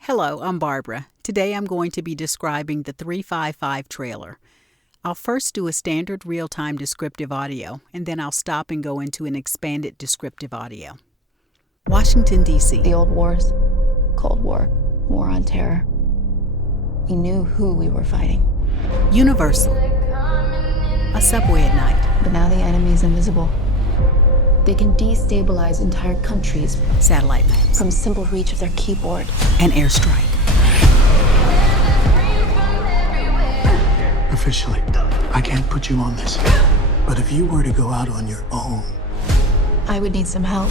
Hello, I'm Barbara. Today I'm going to be describing the 355 trailer. I'll first do a standard real-time descriptive audio, and then I'll stop and go into an expanded descriptive audio. Washington, D.C. The old wars, Cold War, War on Terror. We knew who we were fighting. Universal. A subway at night. But now the enemy's invisible. They can destabilize entire countries Satellite maps. from simple reach of their keyboard. An airstrike. Officially, I can't put you on this. But if you were to go out on your own, I would need some help.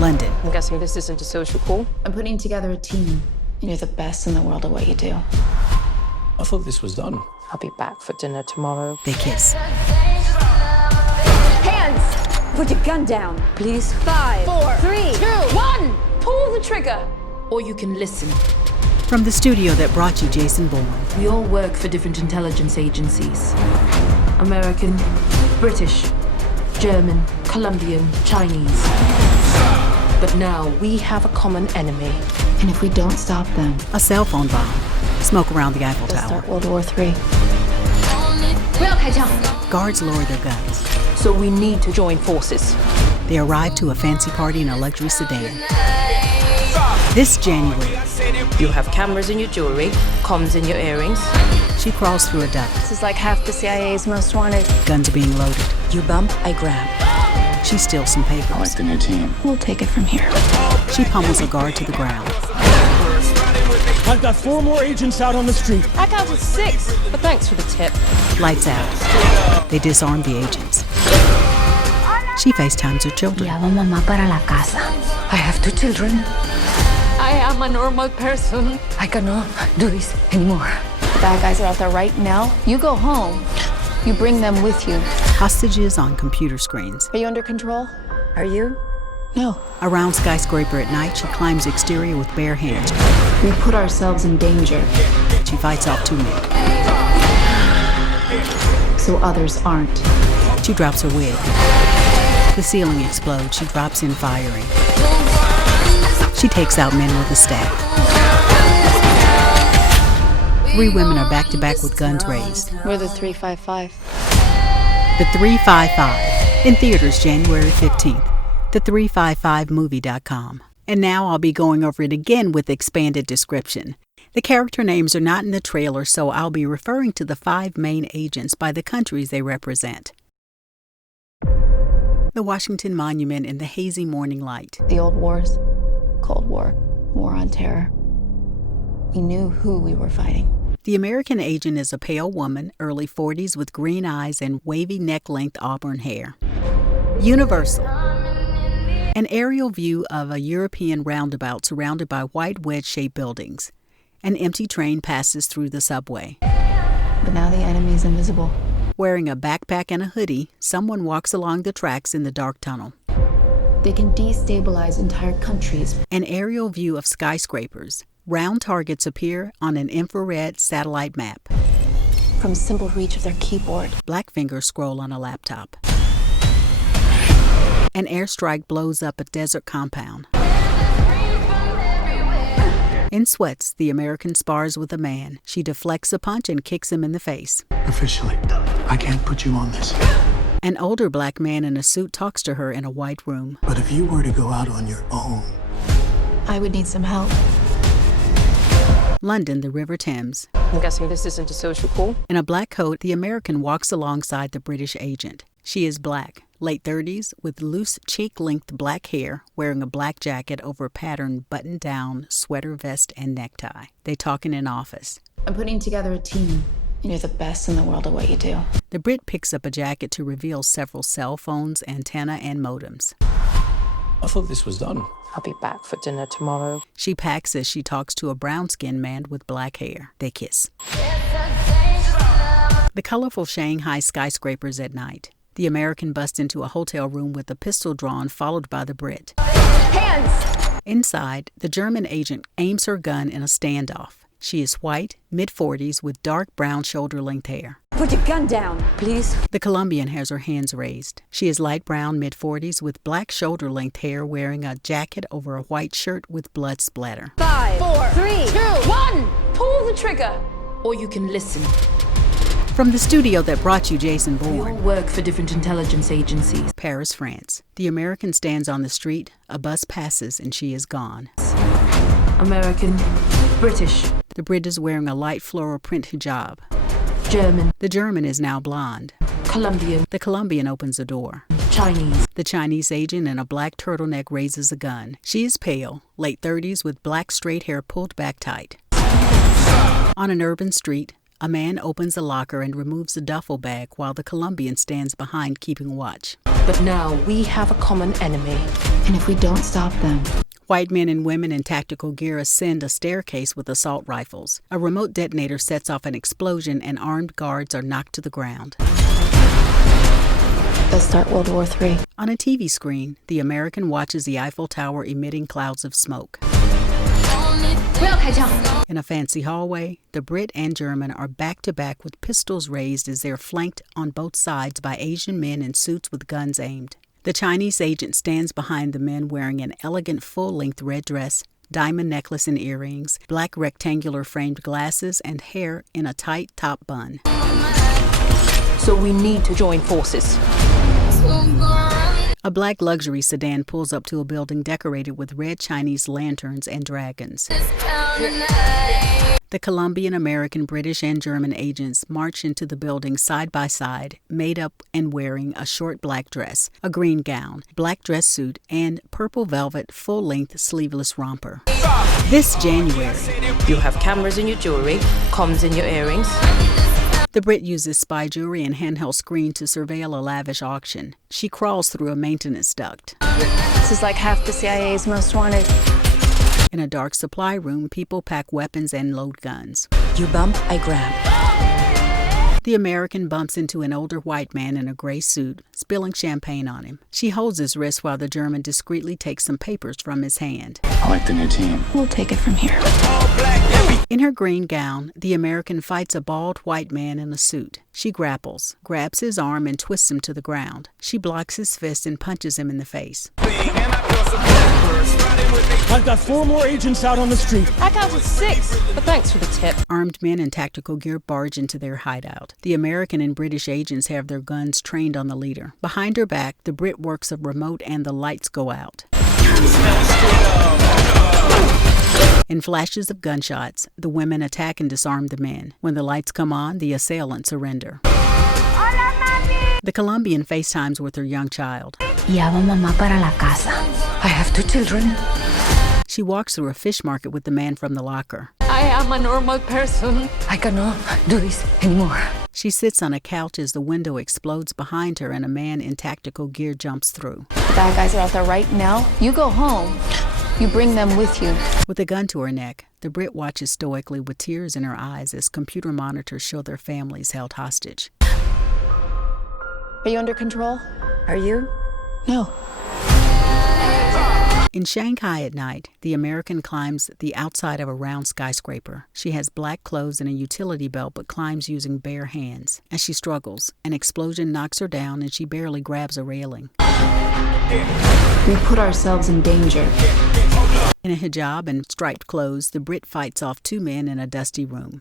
London. I'm guessing this isn't a social call. I'm putting together a team. You're the best in the world at what you do. I thought this was done. I'll be back for dinner tomorrow. They kiss. Hands! Put your gun down, please. 5, 4, 3, 2, 1! Pull the trigger! Or you can listen. From the studio that brought you Jason Bourne. We all work for different intelligence agencies. American, British, German, Colombian, Chinese. But now we have a common enemy. And if we don't stop them, A cell phone bomb. Smoke around the Eiffel they'll Tower. start World War III. Guards lower their guns. So we need to join forces. They arrive to a fancy party in a luxury sedan. This January, You have cameras in your jewelry, comms in your earrings. she crawls through a duct. This is like half the CIA's most wanted. Guns are being loaded. You bump, I grab. She steals some papers. the new team. We'll take it from here. She pummels a guard to the ground. I've got 4 more agents out on the street. I counted 6, but thanks for the tip. Lights out. They disarm the agents. She FaceTimes her children. I have 2 children. I am a normal person. I cannot do this anymore. The bad guys are out there right now. You go home. You bring them with you. Hostages on computer screens. Are you under control? Are you? No. Around skyscraper at night, she climbs exterior with bare hands. We put ourselves in danger, She fights off 2 men. so others aren't. She drops her wig. The ceiling explodes. She drops in firing. She takes out men with a staff. 3 women are back to back with guns raised. We're the 355. The 355. In theaters January 15th. The355movie.com. And now I'll be going over it again with expanded description. The character names are not in the trailer, so I'll be referring to the 5 main agents by the countries they represent. The Washington Monument in the hazy morning light. The old wars, Cold War, War on Terror. We knew who we were fighting. The American agent is a pale woman, early 40s with green eyes and wavy neck-length auburn hair. Universal. An aerial view of a European roundabout surrounded by white wedge-shaped buildings. An empty train passes through the subway. But now the enemy's invisible. Wearing a backpack and a hoodie, someone walks along the tracks in the dark tunnel. They can destabilize entire countries. An aerial view of skyscrapers. Round targets appear on an infrared satellite map. From simple reach of their keyboard. Black fingers scroll on a laptop. An airstrike blows up a desert compound. In sweats, the American spars with a man. She deflects a punch and kicks him in the face. Officially, I can't put you on this. An older black man in a suit talks to her in a white room. But if you were to go out on your own, I would need some help. London, the River Thames. I'm guessing this isn't a social call. In a black coat, the American walks alongside the British agent. She is black, late 30s, with loose cheek-length black hair, wearing a black jacket over a patterned button-down sweater vest and necktie. They talk in an office. I'm putting together a team. You're the best in the world at what you do. The Brit picks up a jacket to reveal several cell phones, antenna, and modems. I thought this was done. I'll be back for dinner tomorrow. She packs as she talks to a brown-skinned man with black hair. They kiss. The colorful Shanghai skyscrapers at night. The American busts into a hotel room with a pistol drawn, followed by the Brit. Hands! Inside, the German agent aims her gun in a standoff. She is white, mid-40s, with dark brown shoulder-length hair. Put your gun down, please. The Colombian has her hands raised. She is light brown, mid-40s, with black shoulder-length hair, wearing a jacket over a white shirt with blood splatter. 5, 4, 3, 2, 1. Pull the trigger, or you can listen. From the studio that brought you Jason We all Bourne, work for different intelligence agencies. Paris, France. The American stands on the street, a bus passes, and she is gone. American, British, The Brit is wearing a light floral print hijab. German, The German is now blonde. Colombian, The Colombian opens a door. Chinese. The Chinese agent in a black turtleneck raises a gun. She is pale, late 30s, with black straight hair pulled back tight. On an urban street, a man opens a locker and removes a duffel bag while the Colombian stands behind keeping watch. But now we have a common enemy. And if we don't stop them, White men and women in tactical gear ascend a staircase with assault rifles. A remote detonator sets off an explosion and armed guards are knocked to the ground. they'll start World War III. On a TV screen, the American watches the Eiffel Tower emitting clouds of smoke. In a fancy hallway, the Brit and German are back-to-back with pistols raised as they're flanked on both sides by Asian men in suits with guns aimed. The Chinese agent stands behind the men wearing an elegant full-length red dress, diamond necklace and earrings, black rectangular framed glasses, and hair in a tight top bun. So we need to join forces. A black luxury sedan pulls up to a building decorated with red Chinese lanterns and dragons. The Colombian, American, British, and German agents march into the building side by side, made up and wearing a short black dress, a green gown, black dress suit, and purple velvet full-length sleeveless romper. This January, You have cameras in your jewelry, comms in your earrings. the Brit uses spy jewelry and handheld screen to surveil a lavish auction. She crawls through a maintenance duct. This is like half the CIA's most wanted. In a dark supply room, people pack weapons and load guns. You bump, I grab. The American bumps into an older white man in a gray suit, spilling champagne on him. She holds his wrist while the German discreetly takes some papers from his hand. I like the new team. We'll take it from here. In her green gown, the American fights a bald white man in a suit. She grapples, grabs his arm, and twists him to the ground. She blocks his fist and punches him in the face. I've got 4 more agents out on the street. I got with 6, but thanks for the tip. Armed men in tactical gear barge into their hideout. The American and British agents have their guns trained on the leader. Behind her back, the Brit works a remote and the lights go out. In flashes of gunshots, the women attack and disarm the men. When the lights come on, the assailants surrender. The Colombian FaceTimes with her young child. Ya va mamá para la casa. I have 2 children. She walks through a fish market with the man from the locker. I am a normal person. I cannot do this anymore. She sits on a couch as the window explodes behind her and a man in tactical gear jumps through. The bad guys are out there right now. You go home. You bring them with you. With a gun to her neck, the Brit watches stoically with tears in her eyes as computer monitors show their families held hostage. Are you under control? Are you? No. In Shanghai at night, the American climbs the outside of a round skyscraper. She has black clothes and a utility belt but climbs using bare hands. As she struggles, an explosion knocks her down and she barely grabs a railing. We put ourselves in danger. In a hijab and striped clothes, the Brit fights off 2 men in a dusty room.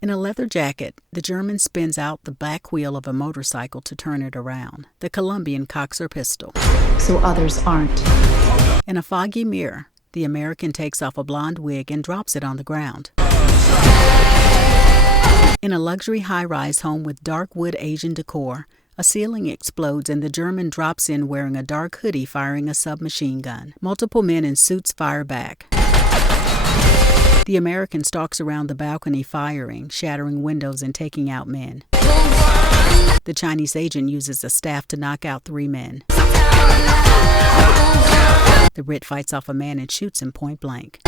In a leather jacket, the German spins out the back wheel of a motorcycle to turn it around. The Colombian cocks her pistol. So others aren't. In a foggy mirror, the American takes off a blonde wig and drops it on the ground. In a luxury high-rise home with dark wood Asian decor, a ceiling explodes and the German drops in wearing a dark hoodie firing a submachine gun. Multiple men in suits fire back. The American stalks around the balcony firing, shattering windows and taking out men. The Chinese agent uses a staff to knock out 3 men. The Brit fights off a man and shoots him point blank.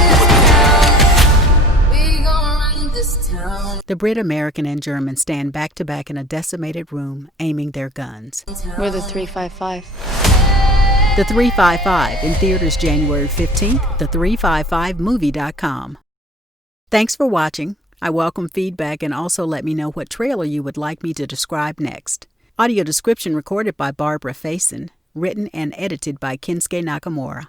The Brit, American, and German stand back to back in a decimated room, aiming their guns. We're the 355. The 355 in theaters January 15th, the355movie.com. Thanks for watching. I welcome feedback and also let me know what trailer you would like me to describe next. Audio description recorded by Barbara Faison, written and edited by Kensuke Nakamura.